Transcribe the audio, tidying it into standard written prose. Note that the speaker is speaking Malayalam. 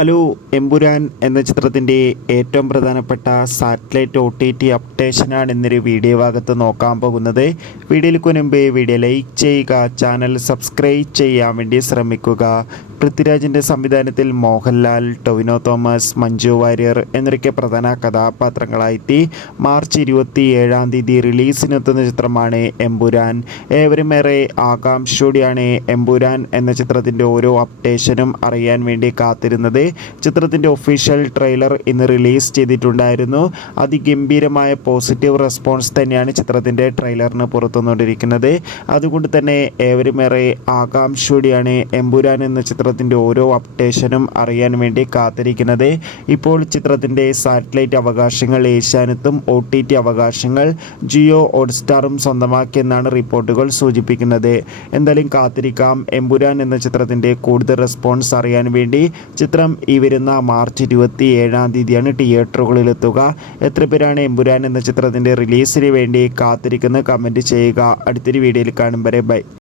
ഹലോ, എമ്പുരാൻ എന്ന ചിത്രത്തിൻ്റെ ഏറ്റവും പ്രധാനപ്പെട്ട സാറ്റലൈറ്റ് OTT അപ്ഡേഷനാണ് ഇന്നൊരു വീഡിയോ ഭാഗത്ത് നോക്കാൻ പോകുന്നത്. വീഡിയോയിലേക്ക് മുൻപ് വീഡിയോ ലൈക്ക് ചെയ്യുക, ചാനൽ സബ്സ്ക്രൈബ് ചെയ്യാൻ വേണ്ടി ശ്രമിക്കുക. പൃഥ്വിരാജിൻ്റെ സംവിധാനത്തിൽ മോഹൻലാൽ, ടൊവിനോ തോമസ്, മഞ്ജു വാര്യർ എന്നൊക്കെ പ്രധാന കഥാപാത്രങ്ങളായി മാർച്ച് 27 റിലീസിനെത്തുന്ന ചിത്രമാണ് എമ്പുരാൻ. ഏവരും ഏറെ ആകാംക്ഷയോടെയാണ് എമ്പുരാൻ എന്ന ചിത്രത്തിൻ്റെ ഓരോ അപ്ഡേഷനും അറിയാൻ വേണ്ടി കാത്തിരുന്നത്. ചിത്രത്തിൻ്റെ ഒഫീഷ്യൽ ട്രെയിലർ ഇന്ന് റിലീസ് ചെയ്തിട്ടുണ്ടായിരുന്നു. അതിഗംഭീരമായ പോസിറ്റീവ് റെസ്പോൺസ് തന്നെയാണ് ചിത്രത്തിൻ്റെ ട്രെയിലറിന് പുറത്തുവന്നുകൊണ്ടിരിക്കുന്നത്. അതുകൊണ്ട് തന്നെ ഏവരുമേറെ ആകാംക്ഷയോടെയാണ് എമ്പുരാൻ എന്ന ചിത്രത്തിൻ്റെ ഓരോ അപ്ഡേഷനും അറിയാൻ വേണ്ടി കാത്തിരിക്കുന്നത്. ഇപ്പോൾ ചിത്രത്തിൻ്റെ സാറ്റലൈറ്റ് അവകാശങ്ങൾ ഏഷ്യാനെറ്റും OTT അവകാശങ്ങൾ ജിയോ ഹോട്ട്സ്റ്റാറും സ്വന്തമാക്കിയെന്നാണ് റിപ്പോർട്ടുകൾ സൂചിപ്പിക്കുന്നത്. എന്തായാലും കാത്തിരിക്കാം. എമ്പുരാൻ എന്ന ചിത്രത്തിൻ്റെ കൂടുതൽ റെസ്പോൺസ് അറിയാൻ വേണ്ടി ചിത്രം ഈ വരുന്ന മാർച്ച് 27 തിയേറ്ററുകളിലെത്തുക. എത്ര പേരാണ് എമ്പുരാൻ എന്ന ചിത്രത്തിൻ്റെ റിലീസിന് വേണ്ടി കാത്തിരിക്കുന്നത്? കമൻറ്റ് ചെയ്യുക. അടുത്തൊരു വീഡിയോയിൽ കാണും വരെ ബൈ.